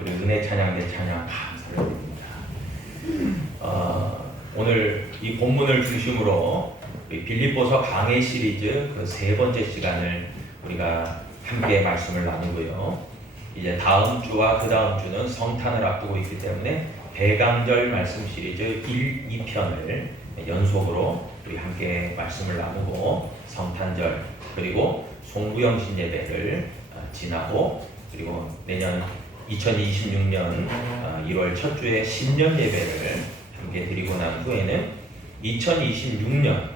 우리 은혜 찬양 대 찬양 감사를 드립니다. 오늘 이 본문을 중심으로 우리 빌립보서 강해 시리즈 그 세 번째 시간을 우리가 함께 말씀을 나누고요. 이제 다음 주와 그 다음 주는 성탄을 앞두고 있기 때문에 대강절 말씀 시리즈 1, 2편을 연속으로 우리 함께 말씀을 나누고 성탄절 그리고 송구영신 예배를 지나고 그리고 내년 2026년 1월 첫 주에 신년 예배를 함께 드리고 난 후에는 2026년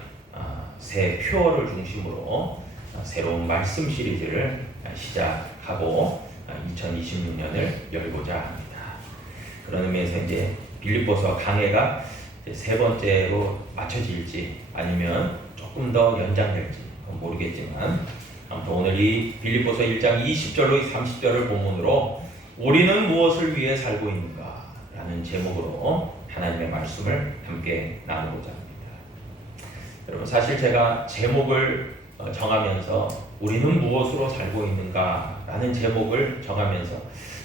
새 표어를 중심으로 새로운 말씀 시리즈를 시작하고 2026년을 열고자 합니다. 그런 의미에서 이제 빌립보서 강해가 세 번째로 맞춰질지 아니면 조금 더 연장될지 모르겠지만 아무튼 오늘 이 빌립보서 1장 20절로 30절을 본문으로 우리는 무엇을 위해 살고 있는가? 라는 제목으로 하나님의 말씀을 함께 나누고자 합니다. 여러분 사실 제가 제목을 정하면서 우리는 무엇으로 살고 있는가? 라는 제목을 정하면서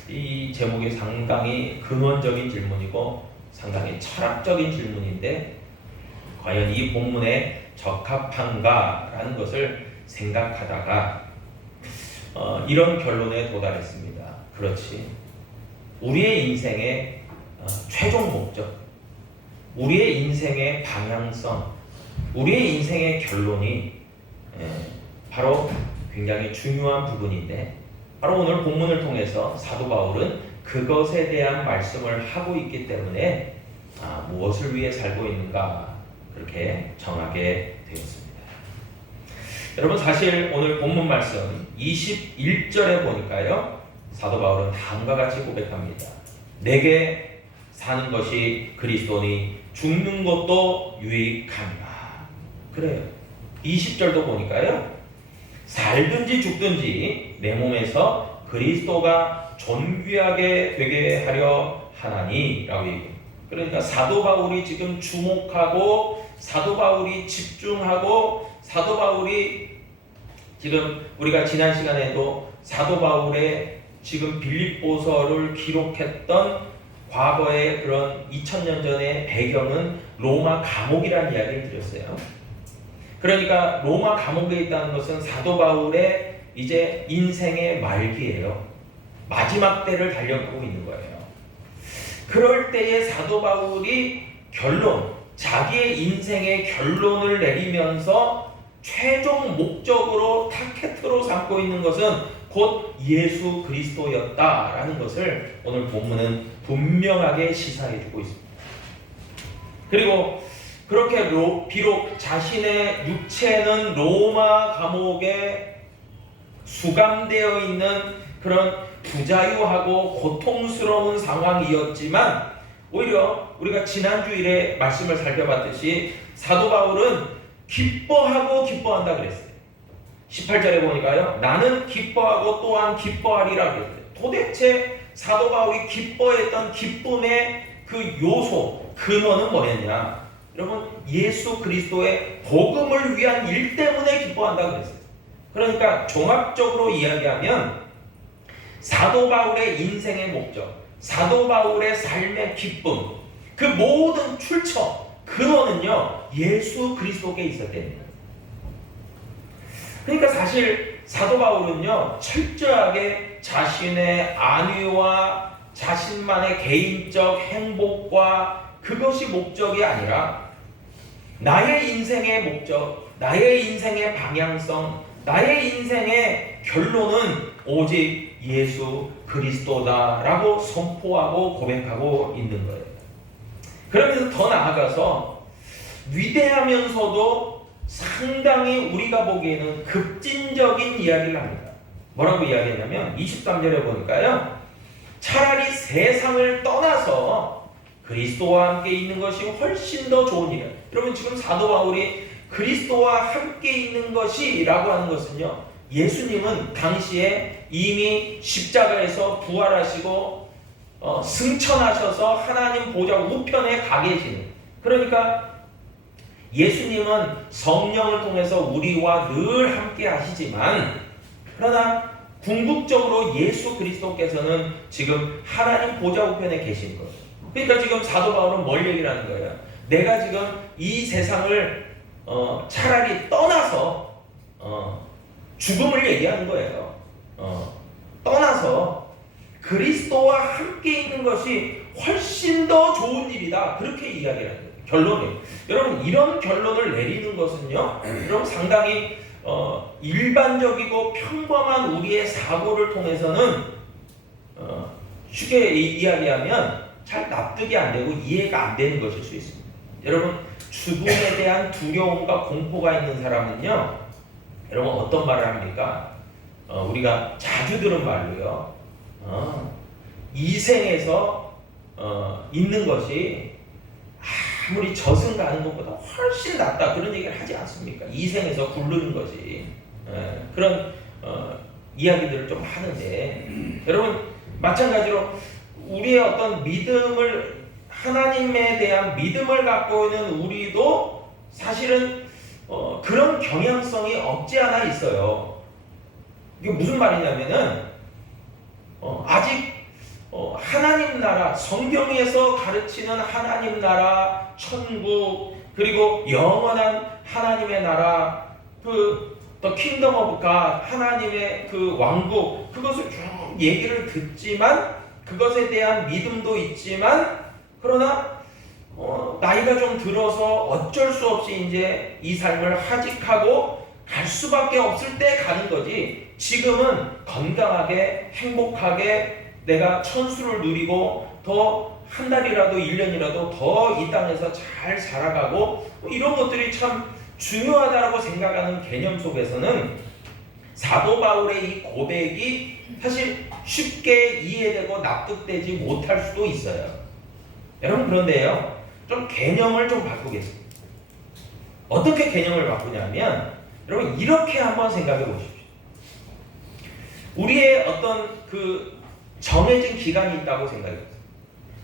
이 제목이 상당히 근원적인 질문이고 상당히 철학적인 질문인데 과연 이 본문에 적합한가? 라는 것을 생각하다가 이런 결론에 도달했습니다. 그렇지. 우리의 인생의 최종 목적, 우리의 인생의 방향성, 우리의 인생의 결론이 바로 굉장히 중요한 부분인데 바로 오늘 본문을 통해서 사도 바울은 그것에 대한 말씀을 하고 있기 때문에 무엇을 위해 살고 있는가 그렇게 정하게 되었습니다. 여러분 사실 오늘 본문 말씀 21절에 보니까요 사도 바울은 다음과 같이 고백합니다. 내게 사는 것이 그리스도니 죽는 것도 유익함이라. 그래요. 20절도 보니까요 살든지 죽든지 내 몸에서 그리스도가 존귀하게 되게 하려 하나니 라고 얘기해요. 그러니까 사도 바울이 지금 주목하고 사도 바울이 집중하고 사도 바울이 지금 우리가 지난 시간에도 사도 바울의 지금 빌립보서를 기록했던 과거의 그런 2000년 전의 배경은 로마 감옥이라는 이야기를 드렸어요. 그러니까 로마 감옥에 있다는 것은 사도 바울의 이제 인생의 말기예요. 마지막 때를 달려가고 있는 거예요. 그럴 때에 사도 바울이 자기의 인생의 결론을 내리면서 최종 목적으로 타켓으로 삼고 있는 것은 곧 예수 그리스도였다라는 것을 오늘 본문은 분명하게 시사해주고 있습니다. 그리고 그렇게 비록 자신의 육체는 로마 감옥에 수감되어 있는 그런 부자유하고 고통스러운 상황이었지만 오히려 우리가 지난주일에 말씀을 살펴봤듯이 사도 바울은 기뻐한다 그랬어요. 18절에 보니까요 나는 기뻐하고 또한 기뻐하리라 그랬어요. 도대체 사도 바울이 기뻐했던 기쁨의 그 요소 근원은 뭐였냐? 여러분 예수 그리스도의 복음을 위한 일 때문에 기뻐한다 그랬어요. 그러니까 종합적으로 이야기하면 사도 바울의 인생의 목적, 사도 바울의 삶의 기쁨, 그 모든 출처, 근원은요 예수 그리스도께 있었다는 거예요. 그러니까 사실 사도 바울은요 철저하게 자신의 안위와 자신만의 개인적 행복과 그것이 목적이 아니라 나의 인생의 목적, 나의 인생의 방향성, 나의 인생의 결론은 오직 예수 그리스도다라고 선포하고 고백하고 있는 거예요. 그러면서 더 나아가서 위대하면서도 상당히 우리가 보기에는 급진적인 이야기를 합니다. 뭐라고 이야기했냐면 23절에 보니까요 차라리 세상을 떠나서 그리스도와 함께 있는 것이 훨씬 더 좋은 일이에요. 여러분 지금 사도 바울이 그리스도와 함께 있는 것이 라고 하는 것은요 예수님은 당시에 이미 십자가에서 부활하시고 승천하셔서 하나님 보좌 우편에 가 계시는, 그러니까 예수님은 성령을 통해서 우리와 늘 함께 하시지만 그러나 궁극적으로 예수 그리스도께서는 지금 하나님 보좌 우편에 계신 거예요. 그러니까 지금 사도 바울은 뭘 얘기를 하는 거예요? 내가 지금 이 세상을 차라리 떠나서 죽음을 얘기하는 거예요. 떠나서 그리스도와 함께 있는 것이 훨씬 더 좋은 일이다. 그렇게 이야기를 하는 거예요. 결론이. 여러분 이런 결론을 내리는 것은요. 여러분 상당히 일반적이고 평범한 우리의 사고를 통해서는 쉽게 이야기하면 잘 납득이 안 되고 이해가 안 되는 것일 수 있습니다. 여러분 죽음에 대한 두려움과 공포가 있는 사람은요. 여러분 어떤 말을 합니까? 우리가 자주 들은 말로요. 이 생에서 있는 것이 아무리 저승 가는 것보다 훨씬 낫다 그런 얘기를 하지 않습니까? 이 생에서 굴르는 것이 그런 이야기들을 좀 하는데 여러분 마찬가지로 우리의 어떤 믿음을 하나님에 대한 믿음을 갖고 있는 우리도 사실은 그런 경향성이 없지 않아 있어요. 이게 무슨 말이냐면은 아직 하나님 나라, 성경에서 가르치는 하나님 나라, 천국, 그리고 영원한 하나님의 나라, 더 킹덤 오브 갓, 하나님의 그 왕국, 그것을 쭉 얘기를 듣지만 그것에 대한 믿음도 있지만 그러나 나이가 좀 들어서 어쩔 수 없이 이제 이 삶을 하직하고 갈 수밖에 없을 때 가는 거지. 지금은 건강하게 행복하게 내가 천수를 누리고 더 한 달이라도 1년이라도 더 이 땅에서 잘 살아가고 이런 것들이 참 중요하다고 생각하는 개념 속에서는 사도 바울의 이 고백이 사실 쉽게 이해되고 납득되지 못할 수도 있어요. 여러분 그런데요. 좀 개념을 좀 바꾸겠습니다. 어떻게 개념을 바꾸냐면 여러분 이렇게 한번 생각해 보십시오. 우리의 어떤 그 정해진 기간이 있다고 생각해보세요.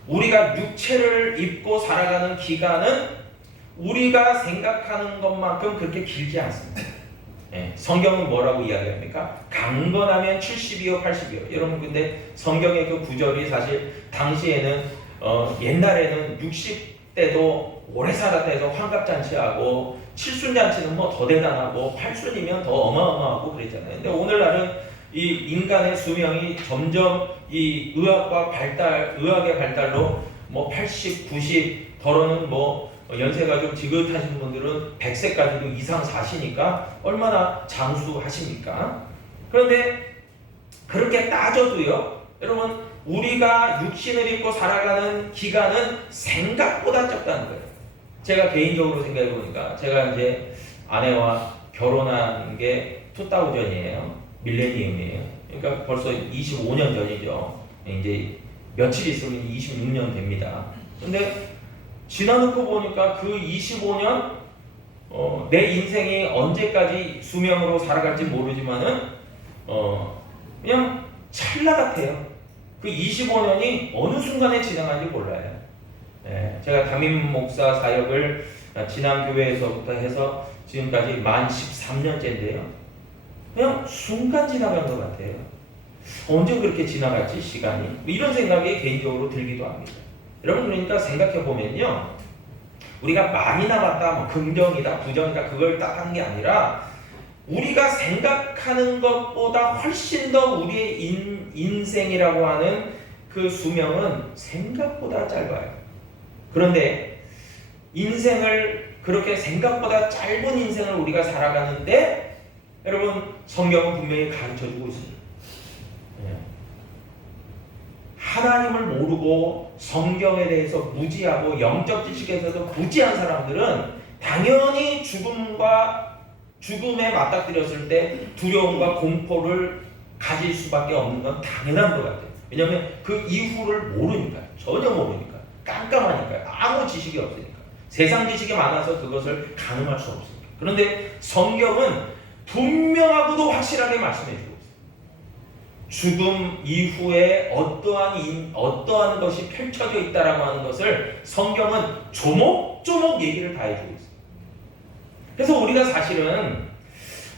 우리가 육체를 입고 살아가는 기간은 우리가 생각하는 것만큼 그렇게 길지 않습니다. 성경은 뭐라고 이야기합니까? 강건하면 70이요 80이요. 여러분 근데 성경의 그 구절이 사실 당시에는 옛날에는 60대도 오래 살았다 해서 환갑잔치하고 칠순잔치는 뭐 더 대단하고 8순이면 더 어마어마하고 그랬잖아요. 근데 오늘날은 이 인간의 수명이 점점 이 의학의 발달로 뭐 80, 90, 더러는 뭐 연세가 좀 지긋하신 분들은 100세까지도 이상 사시니까 얼마나 장수하십니까? 그런데 그렇게 따져도요, 여러분 우리가 육신을 입고 살아가는 기간은 생각보다 적다는 거예요. 제가 개인적으로 생각해 보니까 제가 이제 아내와 결혼한 게 2000이에요. 밀레니엄이에요. 그러니까 벌써 25년 전이죠. 이제 며칠 있으면 26년 됩니다. 근데 지나놓고 보니까 그 25년 내 인생이 언제까지 수명으로 살아갈지 모르지만은 그냥 찰나 같아요. 그 25년이 어느 순간에 지나간지 몰라요. 제가 담임 목사 사역을 지난 교회에서부터 해서 지금까지 만 13년째인데요. 그냥 순간 지나간 것 같아요. 언제 그렇게 지나갔지 시간이? 이런 생각이 개인적으로 들기도 합니다. 여러분 그러니까 생각해 보면요, 우리가 많이 남았다, 뭐 긍정이다, 부정이다 그걸 딱 한 게 아니라 우리가 생각하는 것보다 훨씬 더 우리의 인생이라고 하는 그 수명은 생각보다 짧아요. 그런데 인생을 그렇게 생각보다 짧은 인생을 우리가 살아가는데 여러분 성경은 분명히 가르쳐주고 있습니다. 하나님을 모르고 성경에 대해서 무지하고 영적 지식에서도 무지한 사람들은 당연히 죽음에 맞닥뜨렸을 때 두려움과 공포를 가질 수밖에 없는 건 당연한 것 같아요. 왜냐하면 그 이후를 모르니까요. 전혀 모르니까. 깜깜하니까요. 아무 지식이 없으니까. 세상 지식이 많아서 그것을 가늠할 수 없습니다. 그런데 성경은 분명하고도 확실하게 말씀해 주고 있어요. 죽음 이후에 어떠한 것이 펼쳐져 있다라고 하는 것을 성경은 조목조목 얘기를 다 해주고 있어요. 그래서 우리가 사실은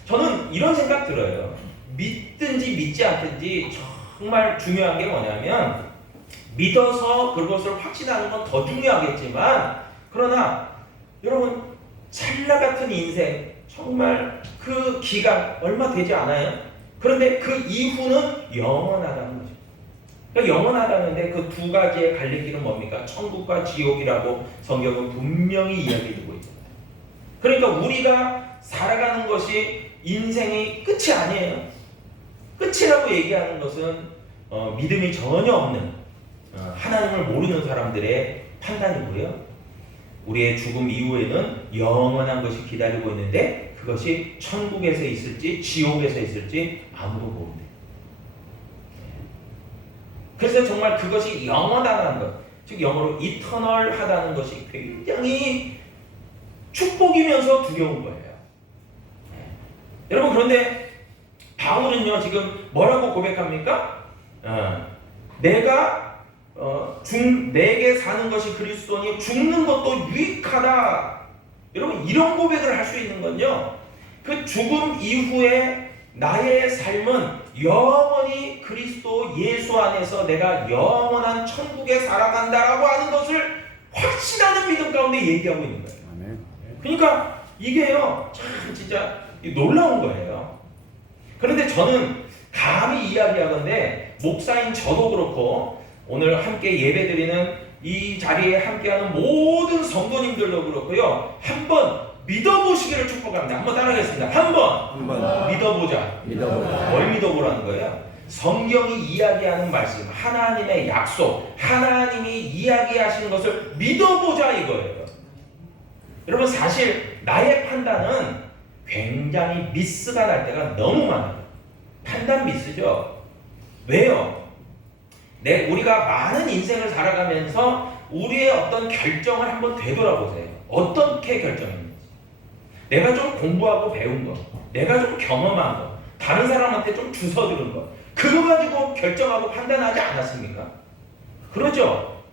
저는 이런 생각 들어요. 믿든지 믿지 않든지 정말 중요한 게 뭐냐면 믿어서 그것을 확신하는 건 더 중요하겠지만 그러나 여러분 찰나 같은 인생 정말 그 기간 얼마 되지 않아요? 그런데 그 이후는 영원하다는 거죠. 그러니까 영원하다는데 그 두 가지의 갈림길은 뭡니까? 천국과 지옥이라고 성경은 분명히 이야기해주고 있습니다. 그러니까 우리가 살아가는 것이 인생의 끝이 아니에요. 끝이라고 얘기하는 것은 믿음이 전혀 없는 하나님을 모르는 사람들의 판단이고요. 우리의 죽음 이후에는 영원한 것이 기다리고 있는데 그것이 천국에서 있을지 지옥에서 있을지 아무도 모른대요. 그래서 정말 그것이 영원하다는 것, 즉 영어로 이터널하다는 것이 굉장히 축복이면서 두려운 거예요. 여러분 그런데 바울은요 지금 뭐라고 고백합니까? 내게 사는 것이 그리스도니 죽는 것도 유익하다. 여러분 이런 고백을 할 수 있는 건요 그 죽음 이후에 나의 삶은 영원히 그리스도 예수 안에서 내가 영원한 천국에 살아간다라고 하는 것을 확신하는 믿음 가운데 얘기하고 있는 거예요. 그러니까 이게요 참 진짜 놀라운 거예요. 그런데 저는 감히 이야기하건데 목사인 저도 그렇고 오늘 함께 예배드리는 이 자리에 함께하는 모든 성도님들도 그렇고요 한번 믿어보시기를 축복합니다. 한번 따라하겠습니다. 한번 믿어보자. 뭘 믿어보라는 거예요? 성경이 이야기하는 말씀, 하나님의 약속, 하나님이 이야기하시는 것을 믿어보자 이거예요. 여러분 사실 나의 판단은 굉장히 미스가 날 때가 너무 많아요. 판단 미스죠. 왜요? 우리가 많은 인생을 살아가면서 우리의 어떤 결정을 한번 되돌아보세요. 어떻게 결정했는지. 내가 좀 공부하고 배운 거, 내가 좀 경험한 거, 다른 사람한테 좀 주워 들은 거, 그거 가지고 결정하고 판단하지 않았습니까? 그러죠?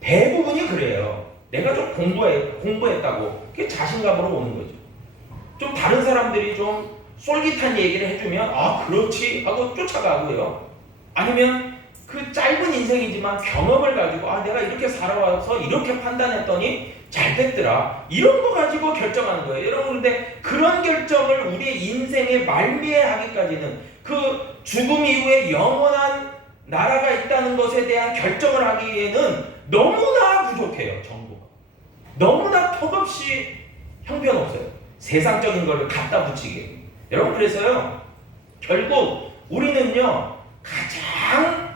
대부분이 그래요. 내가 좀 공부했다고 그게 자신감으로 오는 거죠. 좀 다른 사람들이 좀 쏠깃한 얘기를 해주면 그렇지 하고 쫓아가고요. 아니면 그 짧은 인생이지만 경험을 가지고 내가 이렇게 살아와서 이렇게 판단했더니 잘 됐더라 이런 거 가지고 결정하는 거예요. 여러분 근데 그런 결정을 우리의 인생에 말미에 하기까지는 그 죽음 이후에 영원한 나라가 있다는 것에 대한 결정을 하기에는 너무나 부족해요. 정보가 너무나 턱없이 형편없어요. 세상적인 거를 갖다 붙이게. 여러분 그래서요 결국 우리는요 가장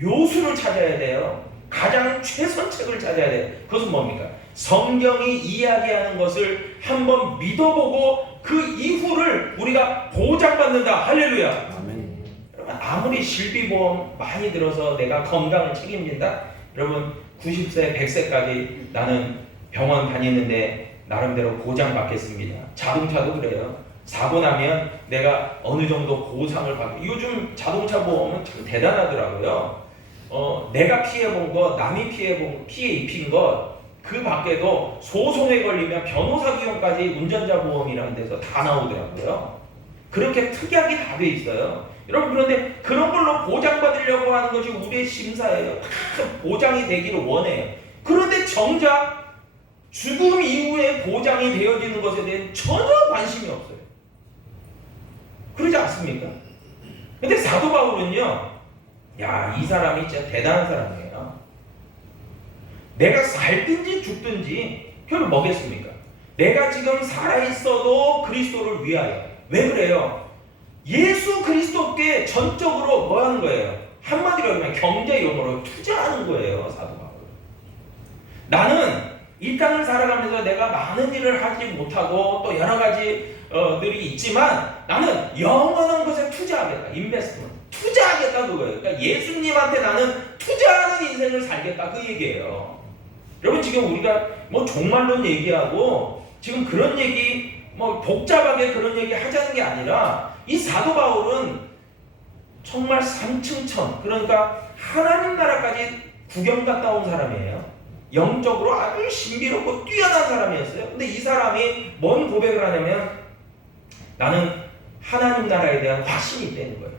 묘수를 찾아야 돼요. 가장 최선책을 찾아야 돼요. 그것은 뭡니까? 성경이 이야기하는 것을 한번 믿어보고 그 이후를 우리가 보장받는다. 할렐루야. 아멘. 여러분 아무리 실비보험 많이 들어서 내가 건강을 책임진다. 여러분 90세 100세까지 나는 병원 다니는데 나름대로 보장받겠습니다. 자동차도 그래요. 사고 나면 내가 어느 정도 보상을 받고 요즘 자동차 보험은 참 대단하더라고요. 내가 피해본 거, 남이 피해 입힌 것, 그 밖에도 소송에 걸리면 변호사 비용까지 운전자 보험이라는 데서 다 나오더라고요. 그렇게 특약이 다 돼 있어요. 여러분 그런데 그런 걸로 보장받으려고 하는 것이 우리의 심사예요. 다 보장이 되기를 원해요. 그런데 정작 죽음 이후에 보장이 되어지는 것에 대해 전혀 관심이 없어요. 그러지 않습니까? 근데 사도 바울은요 이 사람이 진짜 대단한 사람이에요. 내가 살든지 죽든지 결국 뭐겠습니까? 내가 지금 살아있어도 그리스도를 위하여. 왜 그래요? 예수 그리스도께 전적으로 뭐 하는 거예요? 한마디로 하면 경제 용어로 투자하는 거예요. 사도 바울. 나는 이 땅을 살아가면서 내가 많은 일을 하지 못하고 또 여러 가지 들이 있지만 나는 영원한 것에 투자하겠다. 인베스트먼트. 투자하겠다 그거예요. 그러니까 예수님한테 나는 투자하는 인생을 살겠다 그 얘기예요. 여러분 지금 우리가 뭐 종말론 얘기하고 지금 그런 얘기 뭐 복잡하게 그런 얘기 하자는 게 아니라 이 사도 바울은 정말 삼층천 그러니까 하나님 나라까지 구경 갔다 온 사람이에요. 영적으로 아주 신비롭고 뛰어난 사람이었어요. 근데 이 사람이 뭔 고백을 하냐면 나는 하나님 나라에 대한 확신이 있다는 거예요.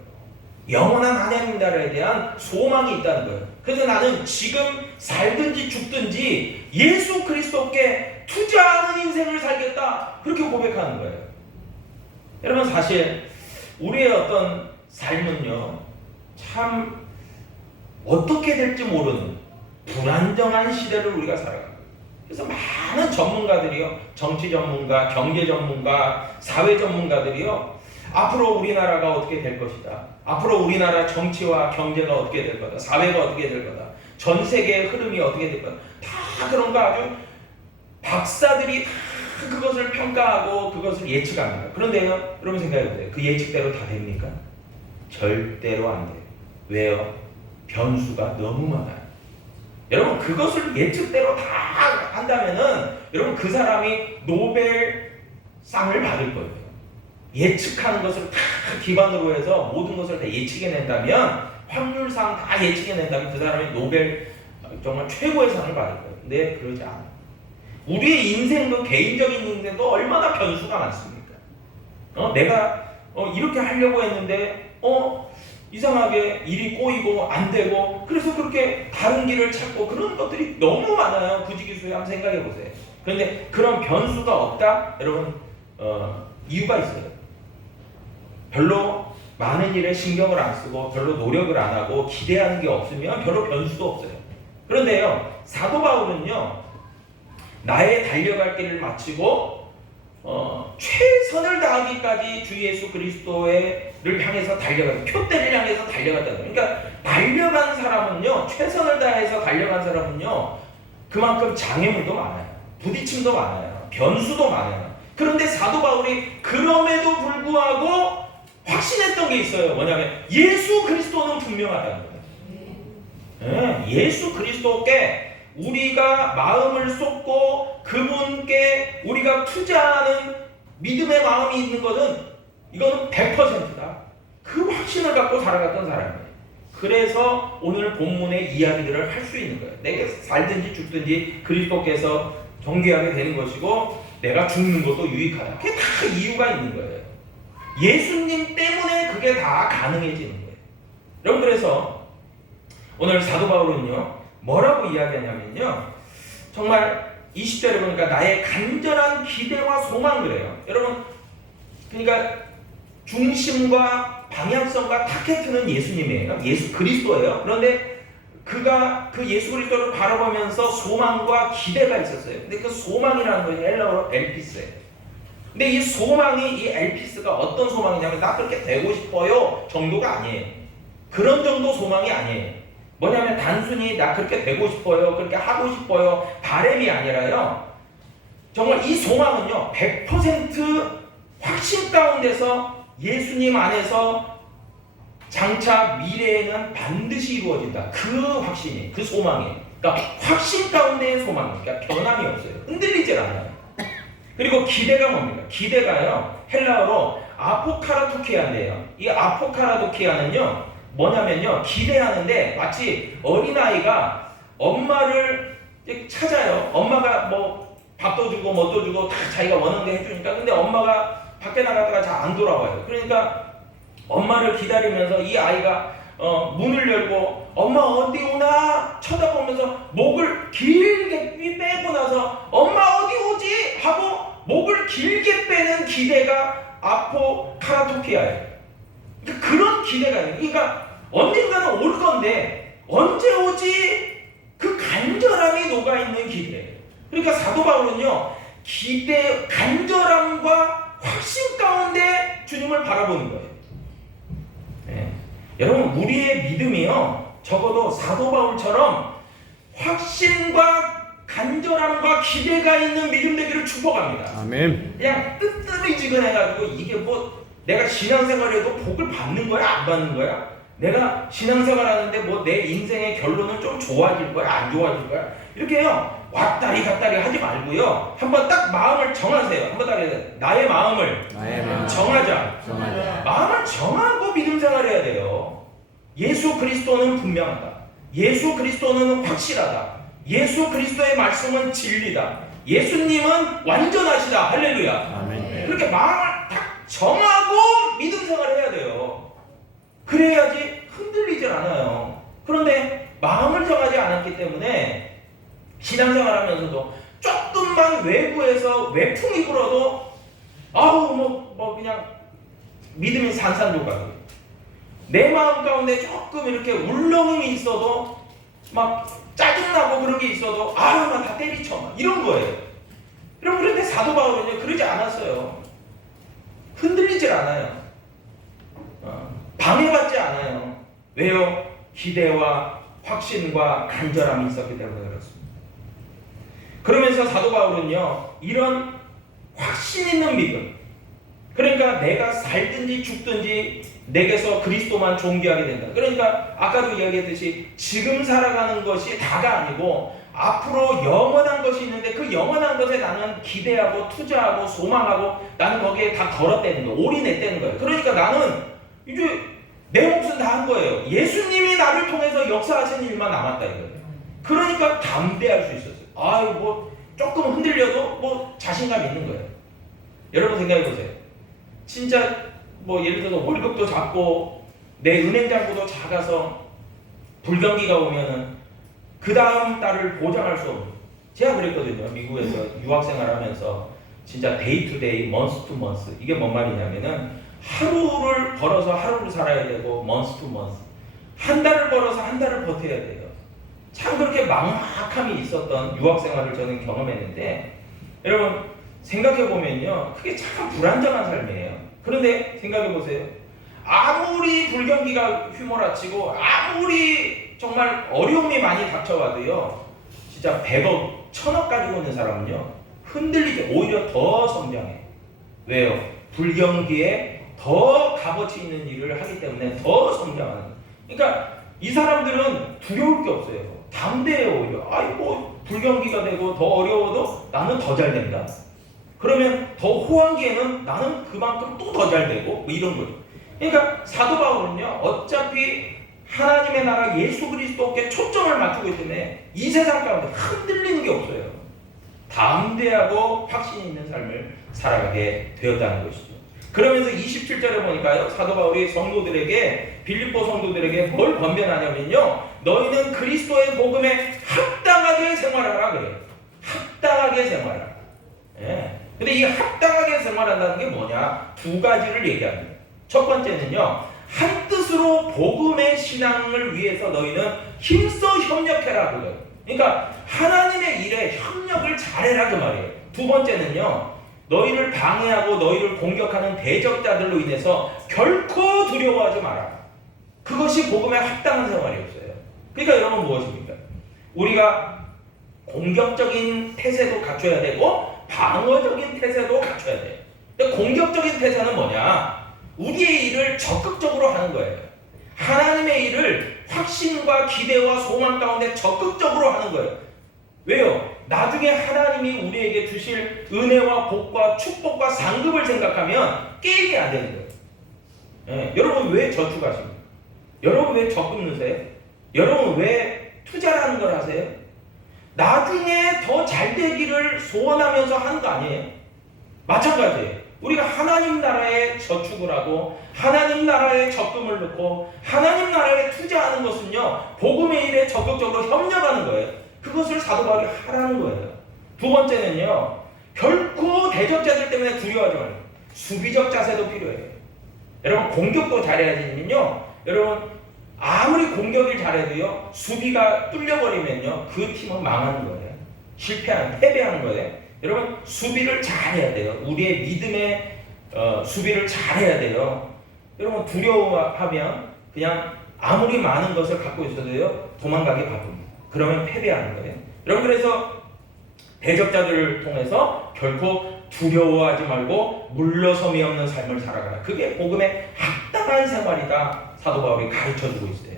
영원한 하나님 나라에 대한 소망이 있다는 거예요. 그래서 나는 지금 살든지 죽든지 예수 그리스도께 투자하는 인생을 살겠다, 그렇게 고백하는 거예요. 여러분, 사실 우리의 어떤 삶은요, 참 어떻게 될지 모르는 불안정한 시대를 우리가 살아가요. 그래서 많은 전문가들이요, 정치 전문가, 경제 전문가, 사회 전문가들이요, 앞으로 우리나라가 어떻게 될 것이다, 앞으로 우리나라 정치와 경제가 어떻게 될 거다, 사회가 어떻게 될 거다, 전 세계의 흐름이 어떻게 될 거다, 다 그런 거 아주 박사들이 다 그것을 평가하고 그것을 예측합니다. 그런데요, 여러분 생각해보세요. 그 예측대로 다 됩니까? 절대로 안 돼요. 왜요? 변수가 너무 많아요. 여러분, 그것을 예측대로 다 한다면은 여러분, 그 사람이 노벨상을 받을 거예요. 예측하는 것을 다 기반으로 해서 모든 것을 다 예측해낸다면, 확률상 다 예측해낸다면 그 사람이 노벨 정말 최고의 상을 받을 거예요. 근데 그러지 않아요. 우리의 인생도, 개인적인 인생도 얼마나 변수가 많습니까? 내가 이렇게 하려고 했는데 이상하게 일이 꼬이고 안 되고, 그래서 그렇게 다른 길을 찾고, 그런 것들이 너무 많아요. 부지기수에 한번 생각해 보세요. 그런데 그런 변수가 없다? 여러분, 이유가 있어요. 별로 많은 일에 신경을 안 쓰고 별로 노력을 안 하고 기대하는 게 없으면 별로 변수도 없어요. 그런데요, 사도 바울은요, 나의 달려갈 길을 마치고 최선을 다하기까지 주 예수 그리스도를 향해서 달려가서, 표대를 향해서 달려갔다는 거예요. 그러니까 달려간 사람은요, 최선을 다해서 달려간 사람은요, 그만큼 장애물도 많아요, 부딪힘도 많아요, 변수도 많아요. 그런데 사도 바울이 그럼에도 불구하고 확신했던 게 있어요. 뭐냐면 예수 그리스도는 분명하다는 거예요. 예수 그리스도께 우리가 마음을 쏟고 그분께 우리가 투자하는 믿음의 마음이 있는 것은, 이거는 100%다. 그 확신을 갖고 살아갔던 사람이에요. 그래서 오늘 본문의 이야기들을 할 수 있는 거예요. 내가 살든지 죽든지 그리스도께서 존귀하게 되는 것이고, 내가 죽는 것도 유익하다. 그게 다 이유가 있는 거예요. 예수님 때문에 그게 다 가능해지는 거예요. 여러분, 그래서 오늘 사도 바울은요, 뭐라고 이야기하냐면요, 정말 20절에 보니까 나의 간절한 기대와 소망, 그래요. 여러분, 그러니까 중심과 방향성과 타겟은 예수님이에요. 예수 그리스도예요. 그런데 그가 그 예수 그리스도를 바라보면서 소망과 기대가 있었어요. 근데 그 소망이라는 것이 헬라어로 엘피스예요. 근데 이 소망이, 이 엘피스가 어떤 소망이냐면, 나 그렇게 되고 싶어요 정도가 아니에요. 그런 정도 소망이 아니에요. 뭐냐면 단순히 나 그렇게 되고 싶어요, 그렇게 하고 싶어요, 바람이 아니라요, 정말 이 소망은요, 100% 확신 가운데서 예수님 안에서 장차 미래에는 반드시 이루어진다. 그 확신이, 그 소망이, 그러니까 확신 가운데의 소망, 그러니까 변함이 없어요. 흔들리질 않아요. 그리고 기대가 뭡니까? 기대가요, 헬라어로 아포카라토키아인데요. 이 아포카라토키아는요, 뭐냐면요, 기대하는데 마치 어린아이가 엄마를 찾아요. 엄마가 뭐 밥도 주고 뭣도 주고 다 자기가 원하는 게 해주니까. 근데 엄마가 밖에 나갔다가 잘 안 돌아와요. 그러니까 엄마를 기다리면서 이 아이가 문을 열고 엄마 어디 오나 쳐다보면서 목을 길게 빼고 나서 엄마 어디 오지? 하고 목을 길게 빼는 기대가 아포카라토키아예요. 그러니까 그런 기대가 있는, 그러니까 언젠가는 올 건데 언제 오지? 그 간절함이 녹아있는 기대예요. 그러니까 사도 바울은요, 기대, 간절함과 확신 가운데 주님을 바라보는 거예요. 네. 여러분, 우리의 믿음이요, 적어도 사도 바울처럼 확신과 간절함과 기대가 있는 믿음 되기를 축복합니다. 아멘. 그냥 뜨뜻미지근해가지고 이게 뭐 내가 신앙생활해도 복을 받는 거야, 안 받는 거야? 내가 신앙생활하는데 뭐 내 인생의 결론은 좀 좋아질 거야, 안 좋아질 거야? 이렇게 해요, 왔다리 갔다리 하지 말고요, 한번 딱 마음을 정하세요. 한번 딱 해서 나의 마음을 정하자. 마음을 정하고 믿음 생활해야 돼요. 예수 그리스도는 분명하다. 예수 그리스도는 확실하다. 예수 그리스도의 말씀은 진리다. 예수님은 완전하시다. 할렐루야. 아멘. 그렇게 마음을 딱 정하고 믿음 생활을 해야 돼요. 그래야지 흔들리질 않아요. 그런데 마음을 정하지 않았기 때문에 신앙생활하면서도 조금만 외부에서 외풍이 불어도 아우 뭐 그냥 믿음이 산산조각이에요. 내 마음 가운데 조금 이렇게 울렁임이 있어도 막 짜증나고 그런 게 있어도 아유 막 다 때리쳐 막 이런 거예요. 여러분 그런데 사도 바울은요 그러지 않았어요. 흔들리질 않아요. 방해받지 않아요. 왜요? 기대와 확신과 간절함이 있었기 때문에 그렇습니다. 그러면서 사도 바울은요 이런 확신 있는 믿음, 그러니까 내가 살든지 죽든지 내게서 그리스도만 존귀하게 된다. 그러니까 아까도 이야기했듯이 지금 살아가는 것이 다가 아니고 앞으로 영원한 것이 있는데 그 영원한 것에 나는 기대하고 투자하고 소망하고 나는 거기에 다 걸었다는 거예요. 올인했다는 거예요. 그러니까 나는 이제 내 몫은 다 한 거예요. 예수님이 나를 통해서 역사하신 일만 남았다 이거예요. 그러니까 담대할 수 있었어요. 아유 뭐 조금 흔들려도 뭐 자신감 있는 거예요. 여러분 생각해 보세요. 진짜 뭐 예를 들어서 월급도 작고 내 은행 잔고도 작아서 불경기가 오면은 그 다음 달을 보장할 수 없는. 제가 그랬거든요. 미국에서 유학생활하면서 진짜 데이 투 데이, 먼스 투 먼스. 이게 뭔 말이냐면은 하루를 벌어서 하루를 살아야 되고 먼스 투 먼스. 한 달을 벌어서 한 달을 버텨야 돼요. 참 그렇게 막막함이 있었던 유학생활을 저는 경험했는데 여러분 생각해보면요 그게 참 불안정한 삶이에요. 그런데 생각해보세요. 아무리 불경기가 휘몰아치고 아무리 정말 어려움이 많이 닥쳐와도요 진짜 100억, 1000억 가지고 있는 사람은요 흔들리지 오히려 더 성장해. 왜요? 불경기에 더 값어치 있는 일을 하기 때문에 더 성장하는. 그러니까 이 사람들은 두려울 게 없어요. 담대해요. 오히려 뭐 불경기가 되고 더 어려워도 나는 더 잘 된다. 그러면 더 호황기에는 나는 그만큼 또 더 잘 되고 뭐 이런 거죠. 그러니까 사도 바울은요 어차피 하나님의 나라 예수 그리스도께 초점을 맞추고 있기 때문에 이 세상 가운데 흔들리는 게 없어요. 담대하고 확신 있는 삶을 살아가게 되었다는 것이죠. 그러면서 27절에 보니까요 사도 바울이 성도들에게 빌립보 성도들에게 뭘 권면하냐면요 너희는 그리스도의 복음에 합당하게 생활하라 그래요. 합당하게 생활하라. 예. 근데 이 합당하게 생활한다는 게 뭐냐? 두 가지를 얘기합니다. 첫 번째는요 한 뜻으로 복음의 신앙을 위해서 너희는 힘써 협력해라 그거예요. 그러니까 하나님의 일에 협력을 잘해라 그 말이에요. 두 번째는요 너희를 방해하고 너희를 공격하는 대적자들로 인해서 결코 두려워하지 마라. 그것이 복음에 합당한 생활이었어요. 그러니까 여러분 무엇입니까? 우리가 공격적인 태세도 갖춰야 되고 방어적인 태세도 갖춰야 돼요. 근데 공격적인 태세는 뭐냐? 우리의 일을 적극적으로 하는 거예요. 하나님의 일을 확신과 기대와 소망 가운데 적극적으로 하는 거예요. 왜요? 나중에 하나님이 우리에게 주실 은혜와 복과 축복과 상급을 생각하면 게임이 안 되는 거예요. 예, 여러분 왜 저축하십니까? 여러분 왜 적금 넣으세요? 여러분 왜 투자라는 걸 하세요? 나중에 더 잘 되기를 소원하면서 하는 거 아니에요? 마찬가지예요. 우리가 하나님 나라에 저축을 하고 하나님 나라에 적금을 넣고 하나님 나라에 투자하는 것은요 복음의 일에 적극적으로 협력하는 거예요. 그것을 사도 바울이 하라는 거예요. 두 번째는요 결코 대적자들 때문에 두려워하지 말아요. 수비적 자세도 필요해요. 여러분 공격도 잘해야지만요 여러분 아무리 공격을 잘해도요 수비가 뚫려버리면요 그 팀은 망하는 거예요. 패배하는 거예요. 여러분 수비를 잘해야 돼요. 우리의 믿음의 수비를 잘해야 돼요. 여러분 두려워하면 그냥 아무리 많은 것을 갖고 있어도요 도망가기 바쁩니다. 그러면 패배하는 거예요. 여러분 그래서 대적자들을 통해서 결코 두려워하지 말고 물러섬이 없는 삶을 살아가라. 그게 복음의 합당한 생활이다. 사도 바울이 가르쳐주고 있어요.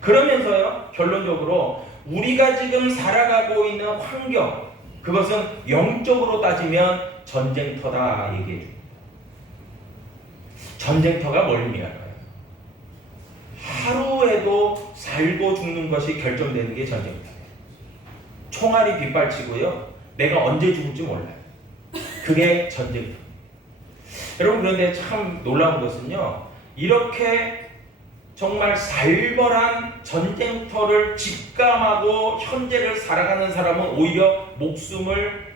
그러면서요 결론적으로 우리가 지금 살아가고 있는 환경 그것은 영적으로 따지면 전쟁터다 얘기해 줍니다. 전쟁터가 뭘 의미할까요? 하루에도 살고 죽는 것이 결정되는 게 전쟁터예요. 총알이 빗발치고요 내가 언제 죽을지 몰라요. 그게 전쟁터. 여러분, 그런데 참 놀라운 것은요, 이렇게 정말 살벌한 전쟁터를 직감하고 현재를 살아가는 사람은 오히려 목숨을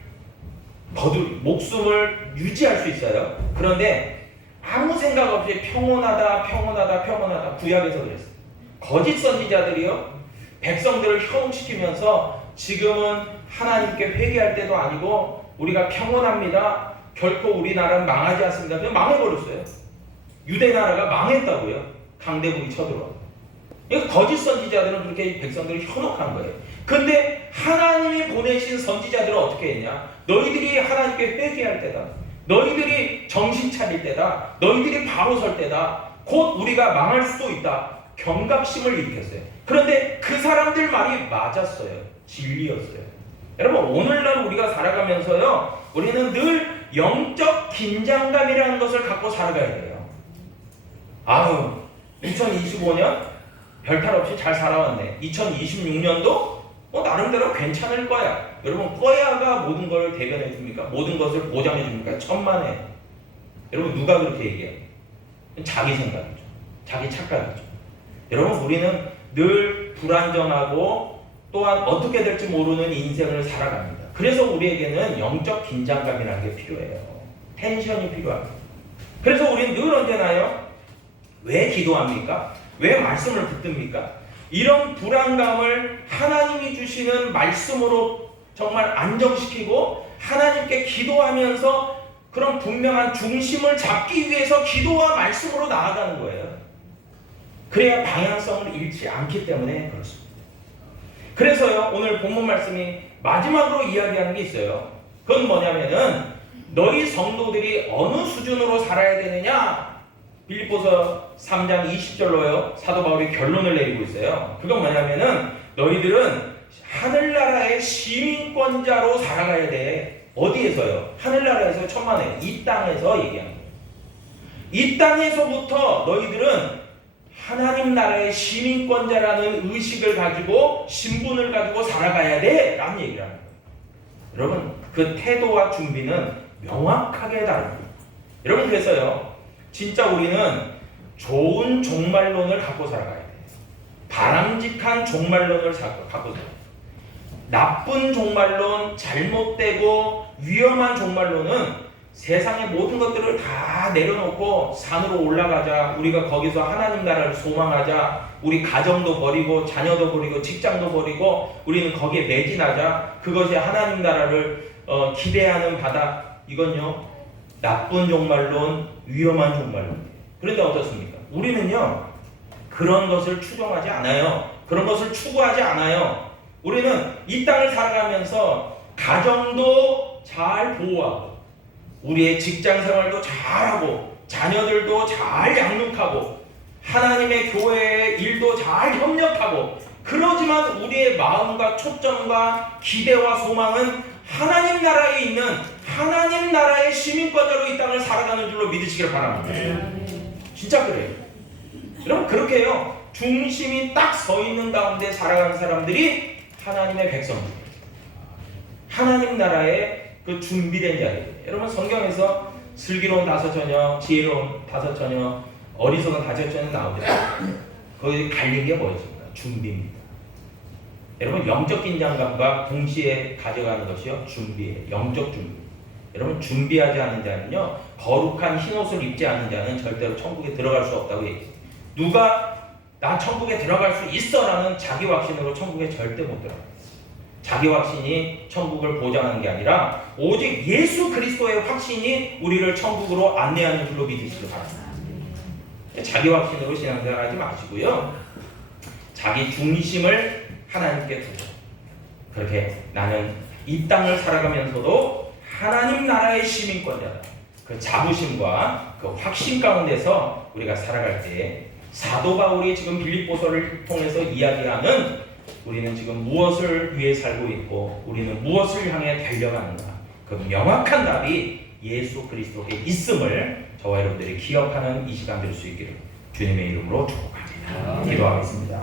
유지할 수 있어요. 그런데 아무 생각 없이 평온하다 구약에서 그랬어요. 거짓 선지자들이요, 백성들을 현혹시키면서 지금은 하나님께 회개할 때도 아니고 우리가 평온합니다, 결코 우리나라는 망하지 않습니다. 그냥 망해버렸어요. 유대 나라가 망했다고요. 강대국이 쳐들어와. 거짓 선지자들은 그렇게 백성들을 현혹한 거예요. 근데 하나님이 보내신 선지자들은 어떻게 했냐? 너희들이 하나님께 회개할 때다, 너희들이 정신 차릴 때다, 너희들이 바로 설 때다, 곧 우리가 망할 수도 있다, 경각심을 일으켰어요. 그런데 그 사람들 말이 맞았어요. 진리였어요. 여러분, 오늘날 우리가 살아가면서요, 우리는 늘 영적 긴장감이라는 것을 갖고 살아가야 돼요. 2025년 별탈 없이 잘 살아왔네. 2026년도 나름대로 괜찮을 거야. 여러분, 거야가 모든 걸 대변해 줍니까? 모든 것을 보장해 줍니까? 천만에. 여러분, 누가 그렇게 얘기해요? 자기 생각이죠. 자기 착각이죠. 여러분, 우리는 늘 불안정하고 또한 어떻게 될지 모르는 인생을 살아갑니다. 그래서 우리에게는 영적 긴장감이라는 게 필요해요. 텐션이 필요합니다. 그래서 우리는 늘 언제나요? 왜 기도합니까? 왜 말씀을 붙듭니까? 이런 불안감을 하나님이 주시는 말씀으로 정말 안정시키고 하나님께 기도하면서 그런 분명한 중심을 잡기 위해서 기도와 말씀으로 나아가는 거예요. 그래야 방향성을 잃지 않기 때문에 그렇습니다. 그래서요, 오늘 본문 말씀이 마지막으로 이야기하는 게 있어요. 그건 뭐냐면은 너희 성도들이 어느 수준으로 살아야 되느냐? 빌립보서 3장 20절로요, 사도 바울이 결론을 내리고 있어요. 그건 뭐냐면은 너희들은 하늘나라의 시민권자로 살아가야 돼. 어디에서요? 하늘나라에서, 천만에, 이 땅에서 얘기하는 거예요. 이 땅에서부터 너희들은 하나님 나라의 시민권자라는 의식을 가지고, 신분을 가지고 살아가야 돼 라는 얘기를 하는 거예요. 여러분, 그 태도와 준비는 명확하게 다릅니다. 여러분, 그래서요, 진짜 우리는 좋은 종말론을 갖고 살아가야 돼요. 바람직한 종말론을 갖고 살아가야 돼요. 나쁜 종말론, 잘못되고 위험한 종말론은 세상의 모든 것들을 다 내려놓고 산으로 올라가자, 우리가 거기서 하나님 나라를 소망하자, 우리 가정도 버리고 자녀도 버리고 직장도 버리고 우리는 거기에 매진하자, 그것이 하나님 나라를 기대하는 바다, 이건요 나쁜 종말론, 위험한 종말론. 그런데 어떻습니까? 우리는요 그런 것을 추종하지 않아요. 그런 것을 추구하지 않아요. 우리는 이 땅을 살아가면서 가정도 잘 보호하고, 우리의 직장 생활도 잘하고, 자녀들도 잘 양육하고, 하나님의 교회의 일도 잘 협력하고, 그러지만 우리의 마음과 초점과 기대와 소망은 하나님 나라에 있는 하나님 나라의 시민권자로 이 땅을 살아가는 줄로 믿으시길 바랍니다. 진짜 그래요. 여러분, 그렇게 해요. 중심이 딱 서 있는 가운데 살아가는 사람들이 하나님의 백성입니다. 하나님 나라의 그 준비된 자들. 여러분, 성경에서 슬기로운 다섯 처녀, 지혜로운 다섯 처녀, 어리석은 다섯 처녀 나오잖아요. 거기 갈린 게 뭐였습니까? 준비입니다. 여러분, 영적 긴장감과 동시에 가져가는 것이요, 준비예요. 영적 준비. 여러분, 준비하지 않은 자는요, 거룩한 흰옷을 입지 않은 자는 절대로 천국에 들어갈 수 없다고 얘기해요. 누가 나 천국에 들어갈 수 있어 라는 자기 확신으로 천국에 절대 못 들어가요. 자기 확신이 천국을 보장하는 게 아니라 오직 예수 그리스도의 확신이 우리를 천국으로 안내하는 줄로 믿으시기 바랍니다. 자기 확신으로 신앙생활하지 마시고요, 자기 중심을 하나님께 두고, 그렇게 나는 이 땅을 살아가면서도 하나님 나라의 시민권자다, 그 자부심과 그 확신 가운데서 우리가 살아갈 때 사도 바울이 지금 빌립보서를 통해서 이야기하는 우리는 지금 무엇을 위해 살고 있고 우리는 무엇을 향해 달려가는가, 그 명확한 답이 예수 그리스도께 있음을 저와 여러분들이 기억하는 이 시간 될 수 있기를 주님의 이름으로 축복합니다. 기도하겠습니다.